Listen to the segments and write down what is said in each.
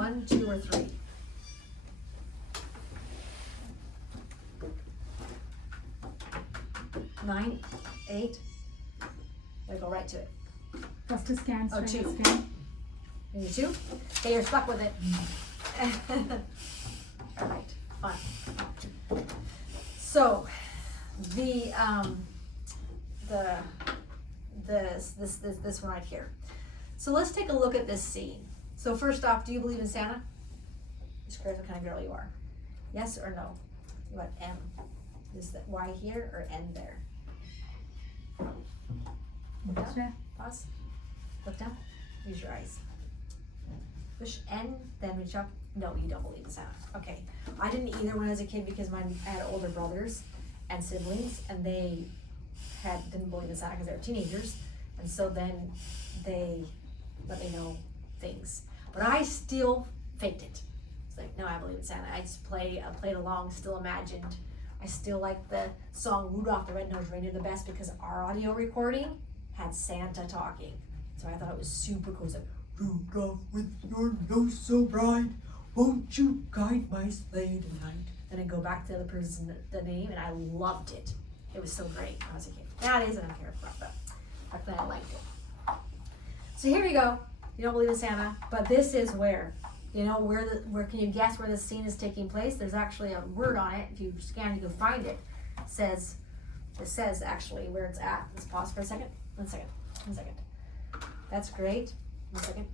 1, 2, or 3? Nine, 8. We go right to it. First scan. Oh, 2. Scan. Maybe 2? Okay, you're stuck with it. All right, fun. So, this one right here. So let's take a look at this scene. So first off, do you believe in Santa? Describe what kind of girl you are. Yes or no? What M? Is that Y here or N there? Look That's down. right. Pause. Look down. Use your eyes. Push N, then reach up. No, you don't believe in Santa. Okay. I didn't either when I was a kid because I had older brothers and siblings, and they didn't believe in Santa because they were teenagers, and so then they let me know things. But I still faked it. It's like, no, I believe in Santa. I just played along, still imagined. I still like the song Rudolph the Red-Nosed Reindeer the best because our audio recording had Santa talking. So I thought it was super cool. It's like, Rudolph with your nose so bright, won't you guide my sleigh tonight? Then I go back to the person, the name, and I loved it. It was so great when I was a kid. Nowadays I don't care for it, but back then I liked it. So here we go. You don't believe in Santa, but this is where. You know, where can you guess where this scene is taking place? There's actually a word on it. If you scan, you can find it. It says actually where it's at. Let's pause for a second. One second. That's great. 1 second.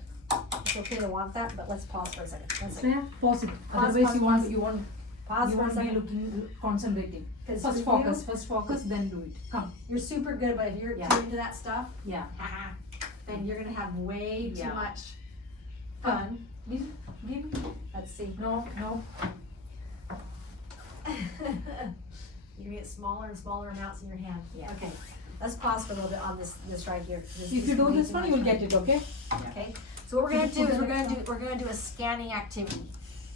It's okay to want that, but let's pause for a second. 1 second. Yeah, pause it. Pause, Otherwise, pause, you pause. Pause you for a won't be second. looking, concentrating. Because First for you- focus, then do it. Come. You're super good, but if you're Yeah. into that stuff, Yeah. then you're gonna have way too Yeah. much fun. Let's see. No. You're gonna get smaller and smaller amounts in your hand. Yeah. Okay. Let's pause for a little bit on this right here. If you do this one, you will get it. Okay. Okay. So what we're gonna do is we're gonna do a scanning activity.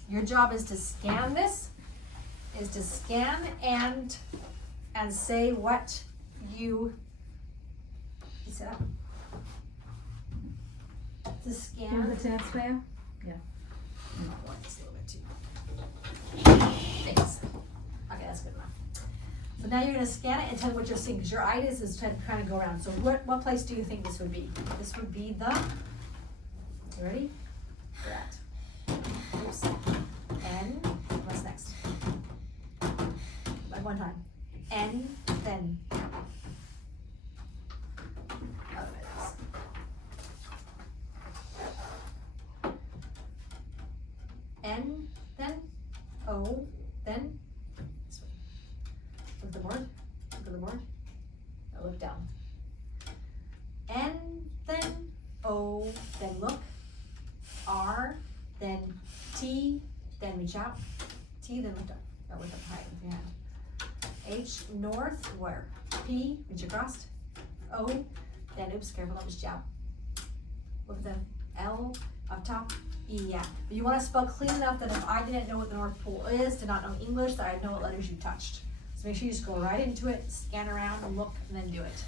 Your job is to scan this. Is to scan and say what you sit up. To Do scan. the chance prayer. Oh, just a little bit too. Thanks. Okay, that's good enough. So now you're gonna scan it and tell me what you're seeing, because your itis is trying to go around. So what place do you think this would be? This would be the, you ready? That. Oops. N, what's next? Like one time. N, then. Oh, there it is. N, then O, then this way. Look at the board. Look at the board. Now look down. N, then O, then look. R, then T, then reach out. T, then lift up. Or lift up high with your hand. H, north, where? P, reach across. O, then oops, careful, don't just jab. Look at the L, up top. Yeah, but you want to spell clean enough that if I didn't know what the North Pole is, did not know English, that I'd know what letters you touched. So make sure you just go right into it, scan around, and look, and then do it.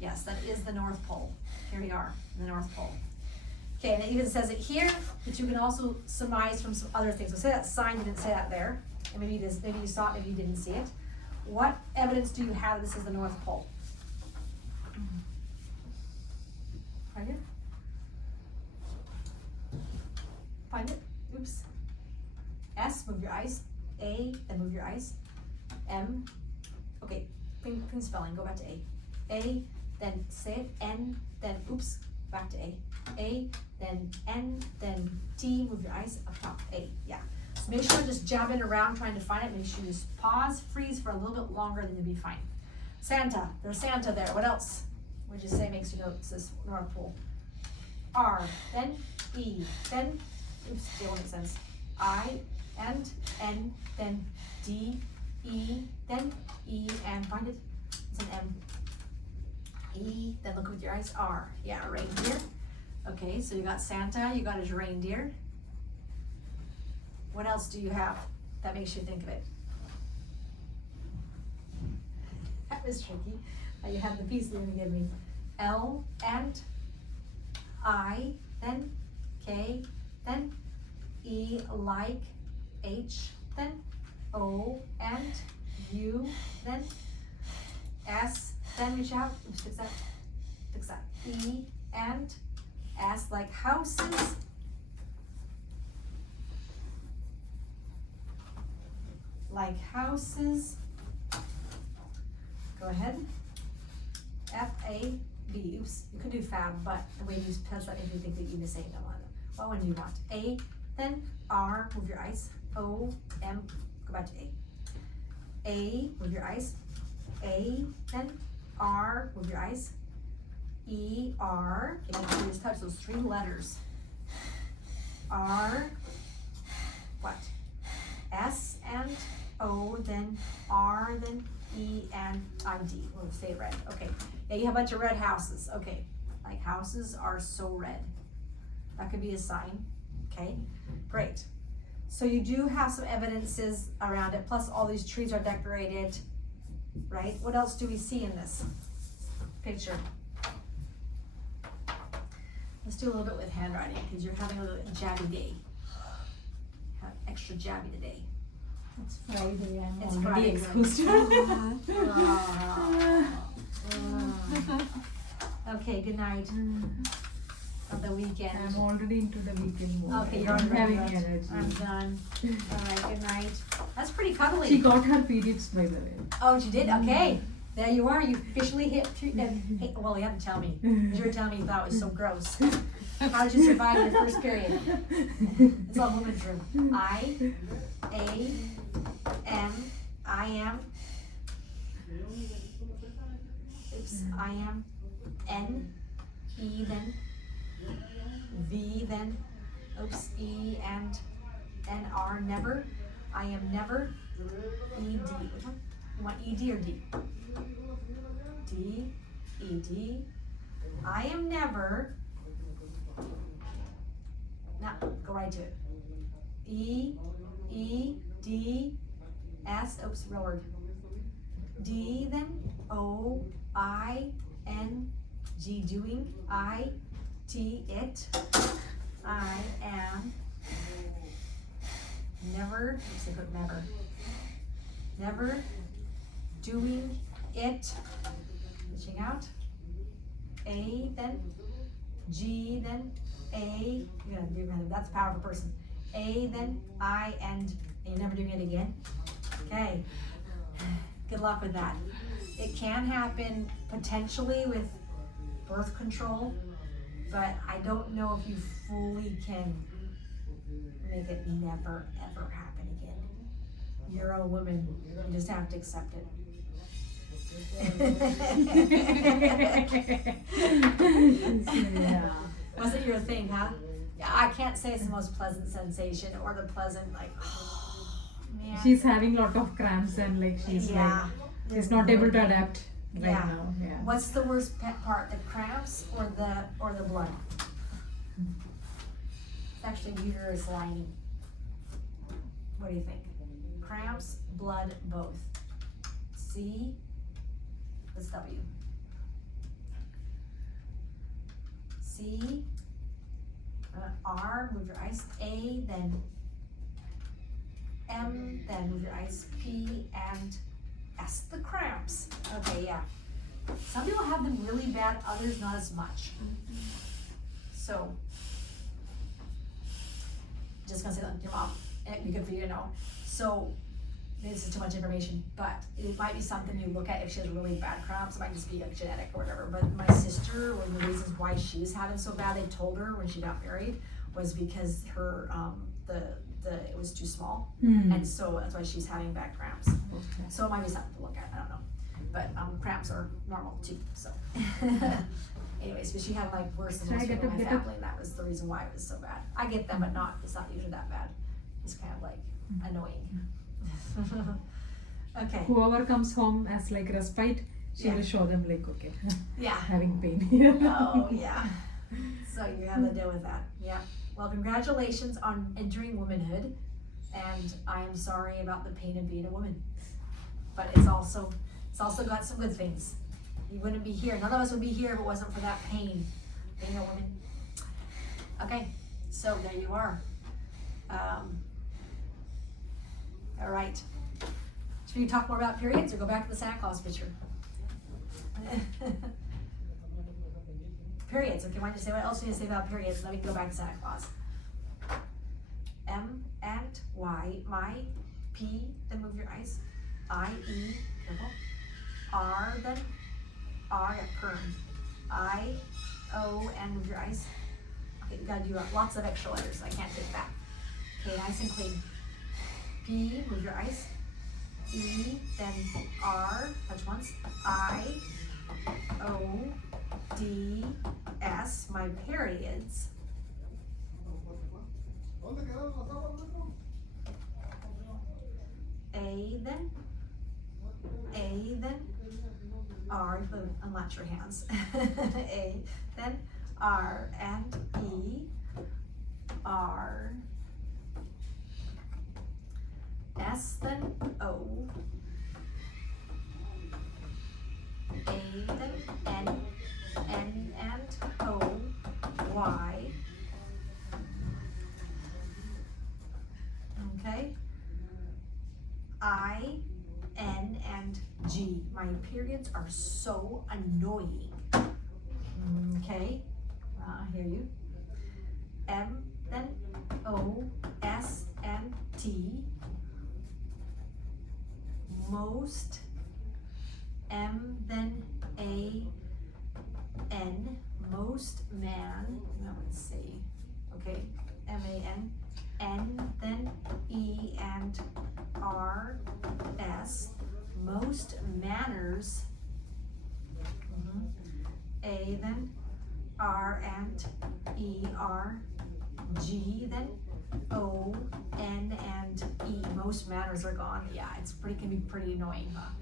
Yes, that is the North Pole. Here we are, the North Pole. Okay, and it even says it here, but you can also surmise from some other things. So say that sign didn't say that there, and maybe you saw it, maybe you didn't see it. What evidence do you have that this is the North Pole? Right here. Find it. Oops. S, move your eyes. A, then move your eyes. M. Okay, clean spelling. Go back to A. A, then say it. N, then oops, back to A. A, then N, then T. Move your eyes up top. A. Yeah. So make sure just jabbing around trying to find it. Make sure you just pause, freeze for a little bit longer, then you'll be fine. Santa. There's Santa there. What else would you say makes you know it's this North Pole? R, then E, then oops, it won't make sense. I, and N, then D, E, then E, and find it. It's an M. E, then look with your eyes. R, yeah, reindeer. Okay, so you got Santa, you got his reindeer. What else do you have that makes you think of it? That was tricky. You have the piece you're gonna give me. L, and I, then K, then E like, H then, O and U then, S then reach out, oops, fix that, E and S like houses, go ahead, F-A-B, oops, you could do fab, but the way you spell that makes me think that you're saying them on them. What one do you want? A, then R, move your eyes, O, M, go back to A, move your eyes, A, then R, move your eyes, E, R, okay, make sure you just touch those 3 letters, R, what? S and O, then R, then E and ID. We'll say red. Okay. Yeah, you have a bunch of red houses. Okay. Like houses are so red. That could be a sign. Okay. Great. So you do have some evidences around it. Plus all these trees are decorated. Right? What else do we see in this picture? Let's do a little bit with handwriting because you're having a little jabby day. Have extra jabby today. It's Friday, I'm It's already Friday. exhausted. Okay, good night of the weekend. I'm already into the weekend mode. Okay, you're I'm already having good. energy. I'm done. Alright, good night. That's pretty cuddly. She got her periods, by the way. Oh, she did? Okay. There you are. You officially hit hey, well, you have to tell me. You were telling me you thought it was so gross. How did you survive your first period? It's all women's room. I, A, M, I am. Oops, I am. N, E then. V then. Oops, E and N R, never. I am never. E, D. Which one? You want E, D or D? D, E, D. I am never. Now, go right to it. E, E, D, S, oops, real word. D then, O, I, N, G, doing, I, T, it. I am never, oops, I put never. Never doing it, reaching out. A then, G then, A, you're gonna do that's a powerful person. A then, I, and you're never doing it again. Okay, good luck with that. It can happen potentially with birth control, but I don't know if you fully can make it never ever happen again. You're a woman, you just have to accept it. Yeah. Wasn't your thing, huh? Yeah, I can't say it's the most pleasant sensation or the pleasant like, oh man. She's having lot of cramps and like she's yeah. like she's not able to adapt right Yeah. now. Yeah. What's the worst part, the cramps or the blood? It's actually uterus lining. What do you think? Cramps, blood, both. C, what's W? C, R, move your eyes. A, then M, then move your eyes. P and S, the cramps. Okay, yeah. Some people have them really bad, others not as much. So, just gonna say that to your mom. It'd be good for you to know. So, this is too much information, but it might be something you look at if she has really bad cramps. It might just be like genetic or whatever. But my sister, one of the reasons why she's having so bad, they told her when she got married, was because her it was too small, and so that's why she's having bad cramps. Okay. So it might be something to look at. I don't know, but cramps are normal too. So, anyways, but she had like worse than most people in my family, and that was the reason why it was so bad. I get them, but it's not usually that bad. It's kind of like annoying. Okay. Whoever comes home as like respite, she Yeah. will show them like okay, Yeah. having pain here. Oh yeah. So you have to deal with that. Yeah. Well, congratulations on entering womanhood, and I am sorry about the pain of being a woman. But it's also got some good things. You wouldn't be here. None of us would be here if it wasn't for that pain, being a woman. Okay. So there you are. All right. Should we talk more about periods or go back to the Santa Claus picture? Periods. Okay, why don't you say what else do you say about periods? And then we can go back to Santa Claus. M and Y, my, P, then move your eyes. I, E, careful. R, then R at perm. I, O, and move your eyes. Okay, you gotta do lots of extra letters. I can't take that. Okay, nice and clean. P, move your eyes. E, then R, touch once. I, O, D, S, my periods. A, then R, unlatch your hands. A, then R, and E, R, S, then O, A, then N, N and O, Y. Okay. I, N, and G. My periods are so annoying. Okay. I hear you. M, then O, S, and T. Most. M, then A, N. Most man. I would say. Okay. M-A-N. N, then E and R, S. Most manners. A, then R and E, R. G, then O, N, and E. Most manners are gone. Yeah, can be pretty annoying, huh?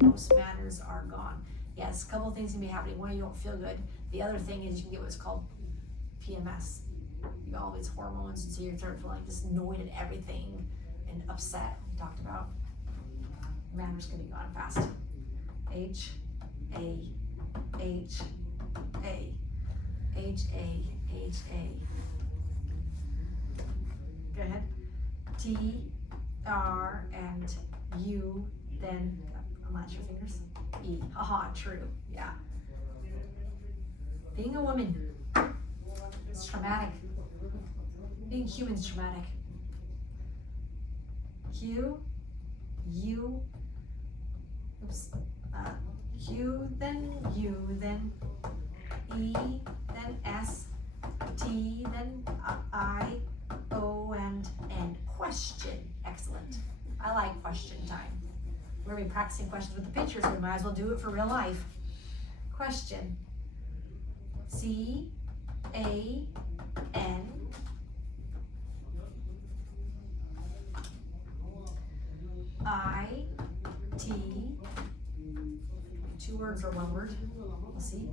Most manners are gone. Yes, a couple of things can be happening. One, you don't feel good. The other thing is you can get what's called PMS. You got all these hormones, and so you start feeling just annoyed at everything and upset. We talked about manners can be gone fast. H, A, H, A, H, A, H, A. Go ahead. T, R, and U, then unlatch your fingers. E. Haha, true. Yeah. Being a woman, it's traumatic. Being human is traumatic. Q, U, oops, Q, then U, then E, then S, T, then I, O, and N. Question. Excellent. I like question time. We're going to be practicing questions with the pictures. We might as well do it for real life. Question. C, A, N. I, T. Two words or one word. We'll see.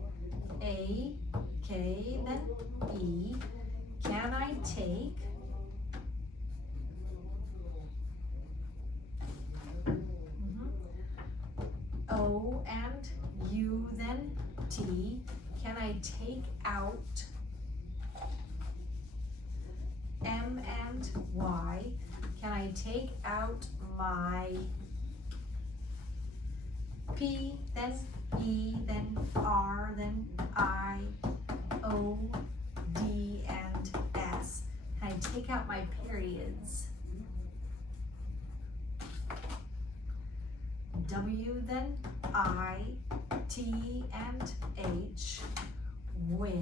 A, K, then E. Can I take? O and U, then T. Can I take out? M and Y. Can I take out my P, then E, then R, then I, O, D, and S? Can I take out my periods? W, then I, T, and H with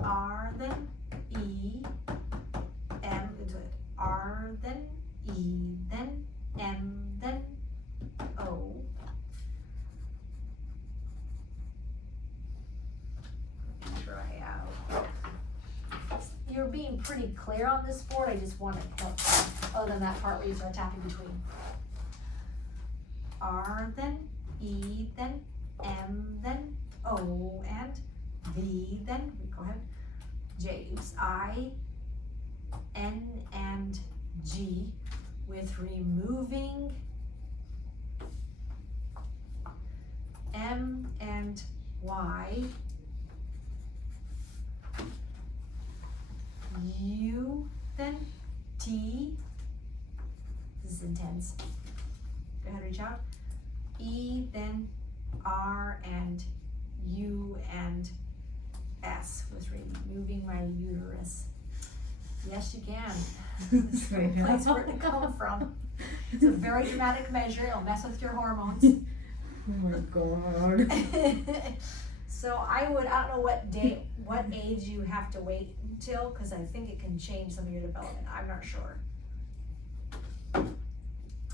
R, then E, M, R, then E, then M, then O. Try out. You're being pretty clear on this board. I just want to help, other than that part where you start tapping between. R, then E, then M, then O, and V, then, go ahead, J, oops, I, N, and G, with removing M and Y, U, then T. This is intense. Go ahead, reach out. E, then R and U and S was removing my uterus. Yes, you can. There's no Right. place for it to come from. It's a very dramatic measure. It'll mess with your hormones. Oh my god. So I don't know what age you have to wait until, because I think it can change some of your development. I'm not sure.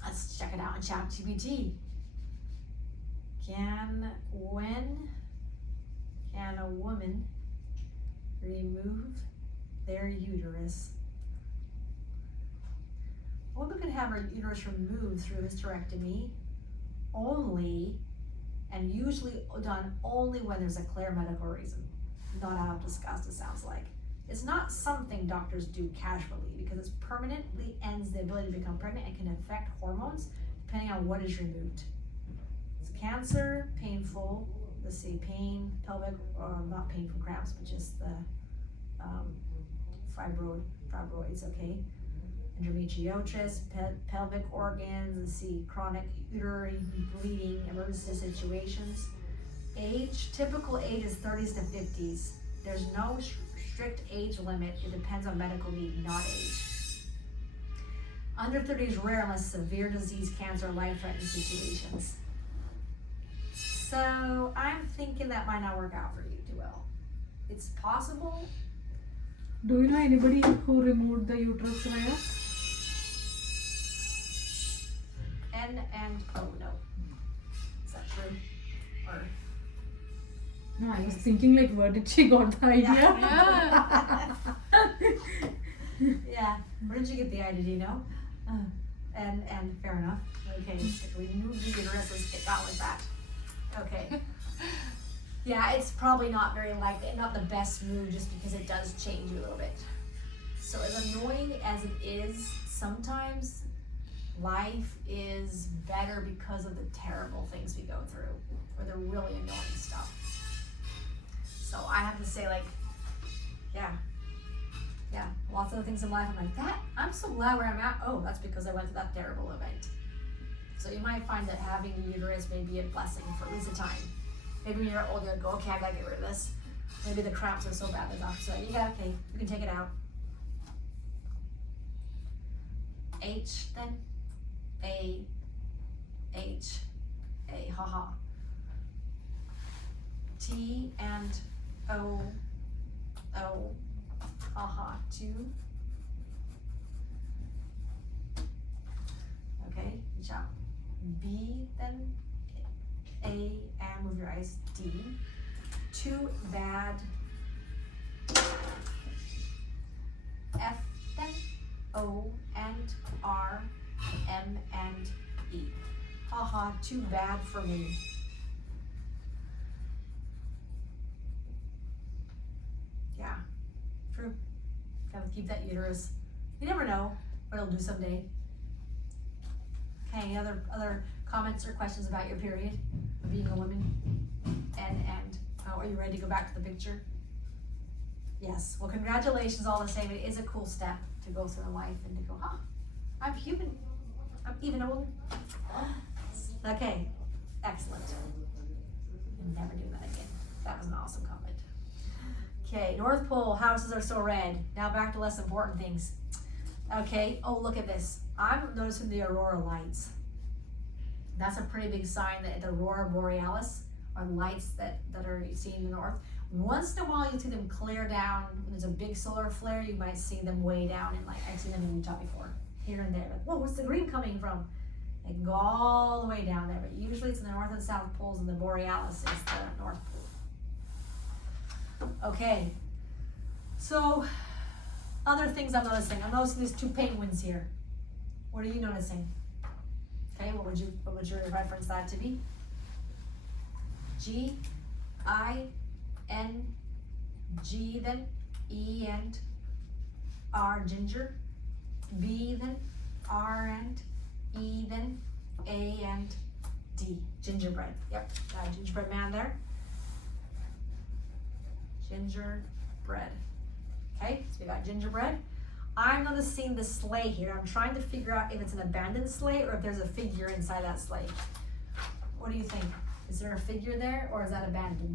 Let's check it out in ChatGPT. When can a woman remove their uterus? A woman can have her uterus removed through hysterectomy only, and usually done only when there's a clear medical reason. Not out of disgust, it sounds like. It's not something doctors do casually because it permanently ends the ability to become pregnant and can affect hormones depending on what is removed. It's cancer, painful, let's see, pain, pelvic, or not painful cramps, but just the fibroids, okay? Endometriosis, pelvic organs, let's see, chronic uterine bleeding, emergency situations. Age, typical age is 30s to 50s. There's no strict age limit. It depends on medical need, not age. Under 30 is rare unless severe disease, cancer, life-threatening situations. So I'm thinking that might not work out for you too well. It's possible. Do you know anybody who removed the uterus, Raya? N and O, no. Is that true? Or No, I was thinking like, where did she got the idea? Yeah. Yeah. Where did you get the idea? Do you know? And fair enough. Okay, if we move the uterus, let's get on with that. Okay. Yeah, it's probably not very likely, not the best move, just because it does change you a little bit. So as annoying as it is, sometimes life is better because of the terrible things we go through, or the really annoying stuff. So I have to say, like, yeah, lots of the things in life, I'm like, I'm so glad where I'm at. Oh, that's because I went through that terrible event. So you might find that having a uterus may be a blessing for at least a time. Maybe when you're older, you'll go, okay, I gotta get rid of this. Maybe the cramps are so bad, the doctor's like, yeah, okay, you can take it out. H then, A, H, A, haha. T and O, O, haha, 2. Okay, good job. B then, A, and move your eyes, D. 2, bad. F then, O and R, M and E. Haha, too bad for me. Yeah, true. Gotta keep that uterus. You never know what it'll do someday. Okay, any other comments or questions about your period of being a woman? And are you ready to go back to the picture? Yes. Well, congratulations all the same. It is a cool step to go through in life and to go, I'm human. I'm even a woman. Okay, excellent. Never do that again. That was an awesome comment. Okay, North Pole, houses are so red. Now back to less important things. Okay, oh, look at this. I'm noticing the aurora lights. That's a pretty big sign that the aurora borealis are lights that are seen in the north. Once in a while, you see them clear down. When there's a big solar flare, you might see them way down, and like I've seen them in Utah before, here and there. Like, whoa, where's the green coming from? They can go all the way down there, but usually it's in the north and south poles, and the borealis is the north pole. Okay, so other things I'm noticing. I'm noticing there's 2 penguins here. What are you noticing? Okay, what would you reference that to be? G, I, N, G then, E and R, ginger. B then, R and E then, A and D, gingerbread. Yep, got a gingerbread man there. Gingerbread. Okay, so we got gingerbread. I'm noticing the sleigh here. I'm trying to figure out if it's an abandoned sleigh or if there's a figure inside that sleigh. What do you think? Is there a figure there or is that abandoned?